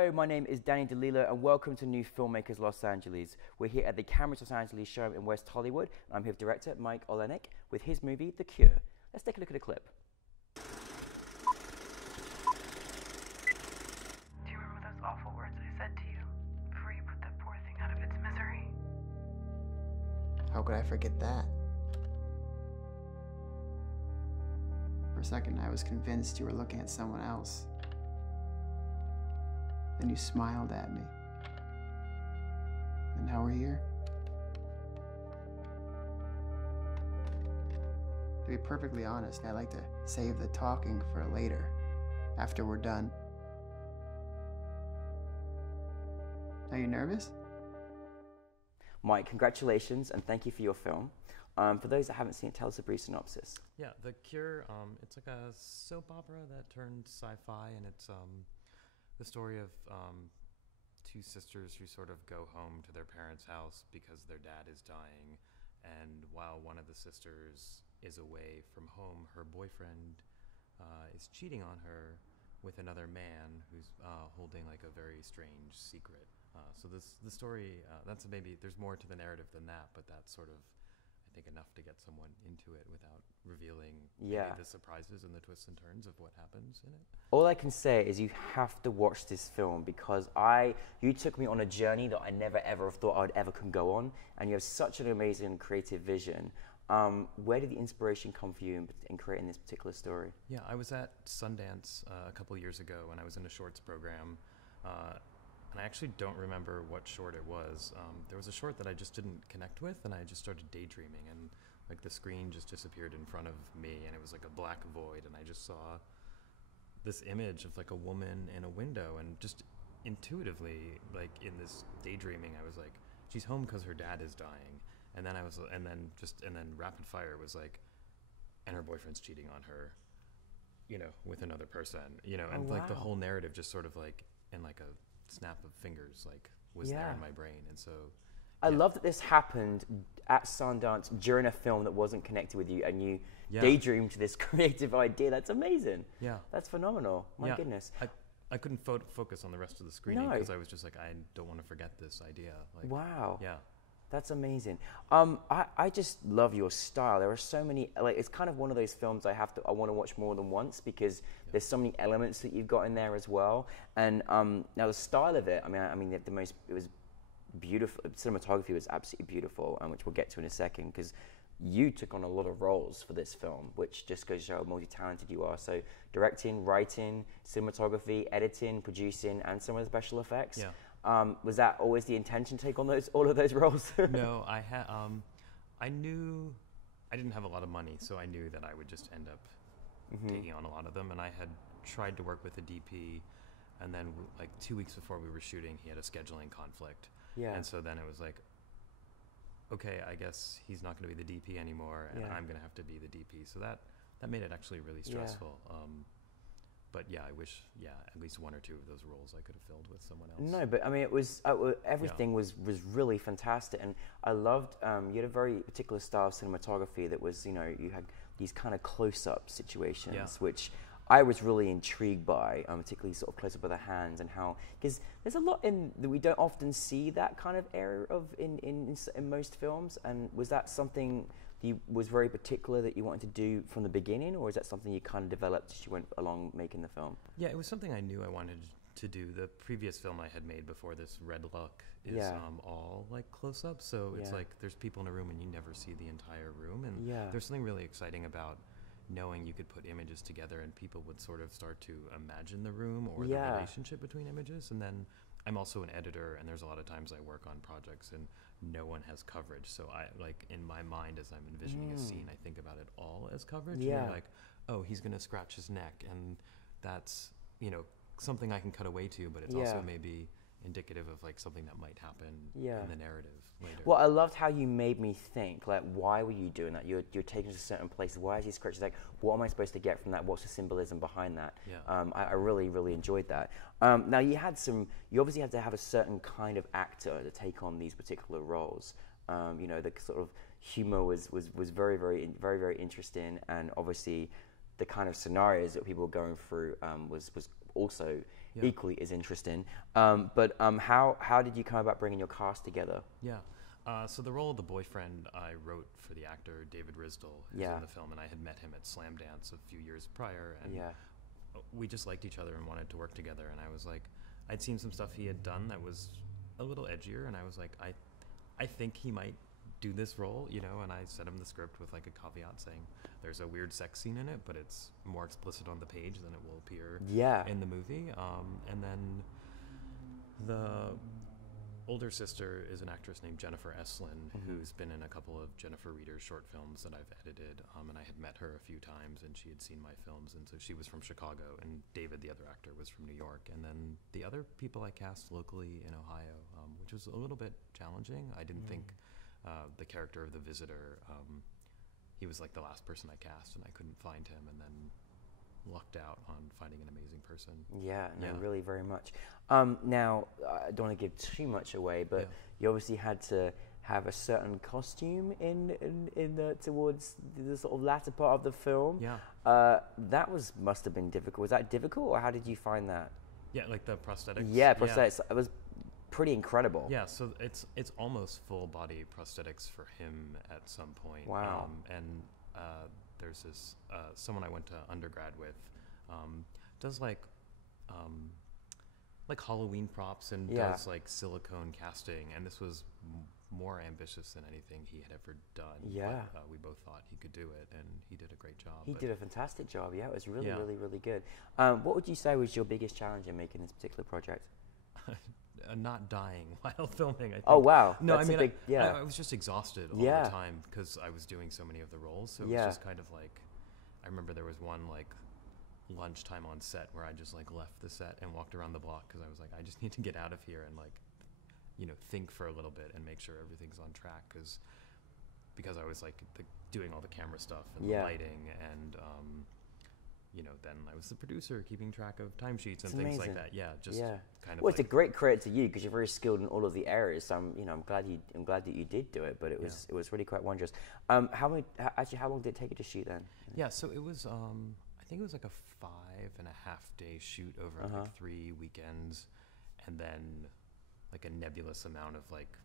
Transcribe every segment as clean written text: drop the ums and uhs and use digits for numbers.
Hello, my name is Danny DeLillo and welcome to NewFilmmakers Los Angeles. We're here at the Cameras Los Angeles showroom in West Hollywood. And I'm here with director Mike Olenick with his movie, The Cure. Let's take a look at a clip. Do you remember those awful words I said to you before you put that poor thing out of its misery? How could I forget that? For a second, I was convinced you were looking at someone else. Then you smiled at me. And now we're here. To be perfectly honest, I like to save the talking for later, after we're done. Are you nervous? Mike, congratulations and thank you for your film. For those that haven't seen it, tell us a brief synopsis. Yeah, The Cure, it's like a soap opera that turned sci-fi, and it's the story of two sisters who sort of go home to their parents' house because their dad is dying, and while one of the sisters is away from home, her boyfriend is cheating on her with another man who's holding like a very strange secret. So the story, that's maybe, there's more to the narrative than that, but that's sort of, I think, enough to get someone into it without revealing the surprises and the twists and turns of what happens in it. All I can say is you have to watch this film because you took me on a journey that I never ever thought I would ever can go on, and you have such an amazing creative vision. Where did the inspiration come for you in creating this particular story? Yeah, I was at Sundance a couple years ago when I was in a shorts program. And I actually don't remember what short it was. There was a short that I just didn't connect with, and I just started daydreaming, and like the screen just disappeared in front of me, and it was like a black void, and I just saw this image of like a woman in a window, and just intuitively, like in this daydreaming, I was like, she's home because her dad is dying, and then and then rapid fire was like, and her boyfriend's cheating on her, you know, with another person, you know, and like the whole narrative just sort of like in like a snap of fingers like was there in my brain. And so I love that this happened at Sundance during a film that wasn't connected with you, and you daydreamed this creative idea. That's amazing. Yeah, that's phenomenal. My goodness, I couldn't focus on the rest of the screening because I was just like, I don't want to forget this idea. Like, wow. Yeah, that's amazing. I just love your style. There are so many, like, it's kind of one of those films I want to watch more than once because there's so many elements that you've got in there as well. And now the style of it, it was beautiful. Cinematography was absolutely beautiful, which we'll get to in a second, because you took on a lot of roles for this film, which just goes to show how multi-talented you are. So directing, writing, cinematography, editing, producing, and some of the special effects. Yeah. Was that always the intention to take on all of those roles? No, I knew I didn't have a lot of money, so I knew that I would just end up taking on a lot of them. And I had tried to work with a DP, and then like 2 weeks before we were shooting, he had a scheduling conflict. Yeah. And so then it was like, okay, I guess he's not going to be the DP anymore, and I'm going to have to be the DP. So that made it actually really stressful. But yeah, I wish, at least one or two of those roles I could have filled with someone else. No, but I mean, it was everything was really fantastic, and I loved. You had a very particular style of cinematography that was, you know, you had these kind of close-up situations, which I was really intrigued by, particularly sort of close up of the hands and how, because there's a lot in that we don't often see that kind of area of in most films. And was that something you was very particular that you wanted to do from the beginning, or is that something you kind of developed as you went along making the film? Yeah, it was something I knew I wanted to do. The previous film I had made before this, Red Luck, is all like close-up, so it's like there's people in a room and you never see the entire room, and there's something really exciting about knowing you could put images together and people would sort of start to imagine the room or the relationship between images. And then I'm also an editor, and there's a lot of times I work on projects and no one has coverage, so I, like, in my mind as I'm envisioning a scene, I think about it all as coverage. And you're like, oh, he's gonna scratch his neck, and that's, you know, something I can cut away to, but it's also maybe indicative of like something that might happen in the narrative later. Well, I loved how you made me think, like, why were you doing that? You're taking us to certain places. Why is he scratching his neck? What am I supposed to get from that? What's the symbolism behind that? I really enjoyed that. Now you obviously had to have a certain kind of actor to take on these particular roles. You know, the sort of humor was very interesting, and obviously the kind of scenarios that people were going through was also Yeah. equally as interesting. But how did you come about bringing your cast together? Yeah. So the role of the boyfriend I wrote for the actor David Risdell, who's Yeah. in the film, and I had met him at Slam Dance a few years prior, and Yeah. we just liked each other and wanted to work together. And I was like, I'd seen some stuff he had done that was a little edgier, and I was like, I think he might do this role, you know. And I sent him the script with like a caveat saying there's a weird sex scene in it, but it's more explicit on the page than it will appear Yeah. in the movie. And then the older sister is an actress named Jennifer Eslin, who's been in a couple of Jennifer Reeder's short films that I've edited, and I had met her a few times, and she had seen my films, and so she was from Chicago, and David, the other actor, was from New York. And then the other people I cast locally in Ohio, which was a little bit challenging. I didn't think the character of the visitor, he was like the last person I cast, and I couldn't find him, and then lucked out on finding an amazing person. Yeah, no, Yeah. really very much. Now, I don't want to give too much away, but Yeah. you obviously had to have a certain costume in the towards the sort of latter part of the film. Yeah. That must have been difficult. Was that difficult, or how did you find that? Yeah, like the prosthetics. Yeah, prosthetics. It was pretty incredible. Yeah, so it's almost full body prosthetics for him at some point. Wow. And there's this someone I went to undergrad with, does like Halloween props and Yeah. does like silicone casting, and this was more ambitious than anything he had ever done. Yeah. But, we both thought he could do it, and he did a great job. He But did a fantastic job. Yeah, it was really, Yeah. really, really good. What would you say was your biggest challenge in making this particular project? not dying while filming, I think. Oh wow, No, that's I mean, a big, yeah. I was just exhausted all Yeah. the time because I was doing so many of the roles. So it Yeah. was just kind of like, I remember there was one like lunchtime on set where I just like left the set and walked around the block because I was like, I just need to get out of here and like, you know, think for a little bit and make sure everything's on track because I was like doing all the camera stuff and Yeah. the lighting and you know, then I was the producer keeping track of timesheets and It's things amazing. like that. Yeah, just Yeah. kind of. Well, it's a like, great credit to you because you're very skilled in all of the areas. So I'm glad that you did do it. But it was really quite wondrous. How long did it take you to shoot then? Yeah, so it was I think it was like a 5.5 day shoot over like 3 weekends, and then like a nebulous amount of like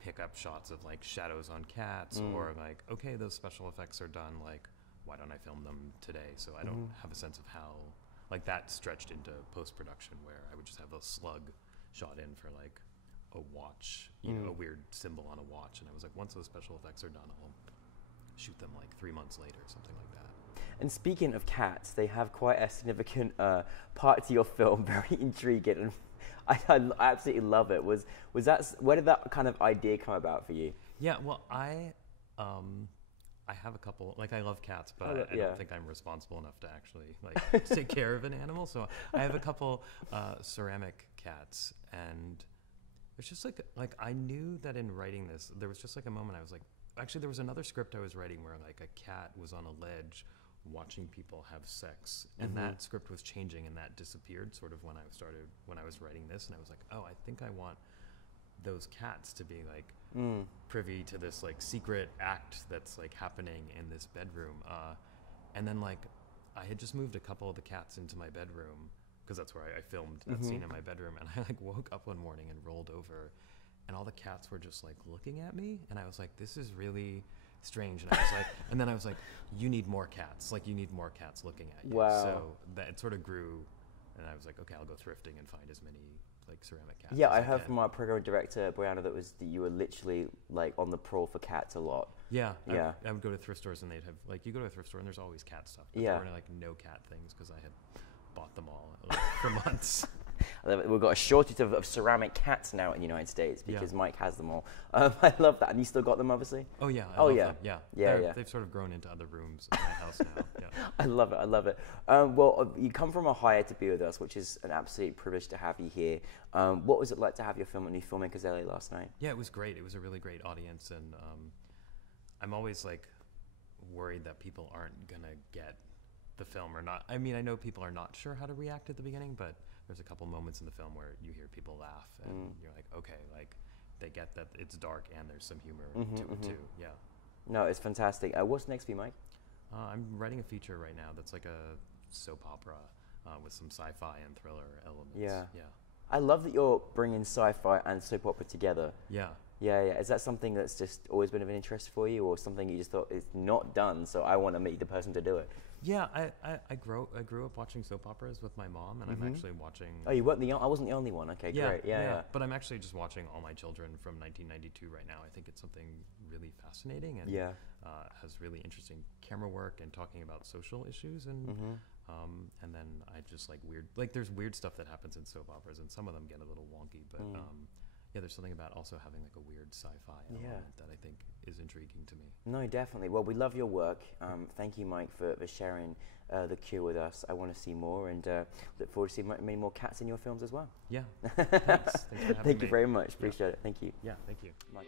pickup shots of like shadows on cats or like, okay, those special effects are done, like why don't I film them today? So I don't have a sense of how, like that stretched into post-production where I would just have a slug shot in for like a watch, you know, a weird symbol on a watch. And I was like, once those special effects are done, I'll shoot them like 3 months later, something like that. And speaking of cats, they have quite a significant part to your film. Very intriguing, and I absolutely love it. Was that, where did that kind of idea come about for you? Yeah, well, I have a couple, like I love cats, but I yeah. don't think I'm responsible enough to actually like take care of an animal. So I have a couple ceramic cats, and it's just like I knew that in writing this, there was just like a moment I was like, actually there was another script I was writing where like a cat was on a ledge watching people have sex, and that script was changing and that disappeared sort of when I was writing this, and I was like, oh, I think I want those cats to be like privy to this like secret act that's like happening in this bedroom, and then like I had just moved a couple of the cats into my bedroom because that's where I filmed that scene in my bedroom, and I like woke up one morning and rolled over and all the cats were just like looking at me, and I was like, this is really strange. And I was like, and then I was like, you need more cats, like you need more cats looking at you. Wow. So that it sort of grew, and I was like, okay, I'll go thrifting and find as many like ceramic cats. Yeah, as I heard can. from our program director Brianna that you were literally like on the prowl for cats a lot. Yeah, Yeah. I would go to thrift stores and they'd have like, you go to a thrift store and there's always cat stuff. But Yeah. there were like no cat things because I had bought them all like, for months. We've got a shortage of ceramic cats now in the United States because Mike has them all. I love that. And you still got them, obviously? Oh yeah. I Oh, love yeah. them. Yeah. Yeah, yeah. They've sort of grown into other rooms in my house now. Yeah. I love it. I love it. Well, you come from Ohio to be with us, which is an absolute privilege to have you here. What was it like to have your film at NewFilmmakers LA last night? Yeah, it was great. It was a really great audience, and I'm always like worried that people aren't gonna get the film or not. I mean, I know people are not sure how to react at the beginning, but there's a couple moments in the film where you hear people laugh, and you're like, okay, like they get that it's dark and there's some humor to it too. Yeah. No, it's fantastic. What's next for you, Mike? I'm writing a feature right now that's like a soap opera with some sci-fi and thriller elements. Yeah. Yeah. I love that you're bringing sci-fi and soap opera together. Yeah. Yeah, yeah. Is that something that's just always been of an interest for you, or something you just thought is not done, so I want to meet the person to do it? Yeah, I grew up watching soap operas with my mom, and I'm actually watching. Oh, you weren't I wasn't the only one. Okay, great. Yeah. But I'm actually just watching All My Children from 1992 right now. I think it's something really fascinating and has really interesting camera work and talking about social issues and then I just like there's weird stuff that happens in soap operas, and some of them get a little wonky, but yeah, there's something about also having like a weird sci-fi element that I think is intriguing to me. No, definitely. Well, we love your work. Thank you, Mike, for sharing The Cure with us. I want to see more, and look forward to seeing many more cats in your films as well. Yeah, thanks. Thanks for having me. Thank you very much. Appreciate it. Thank you. Yeah, thank you. Mike.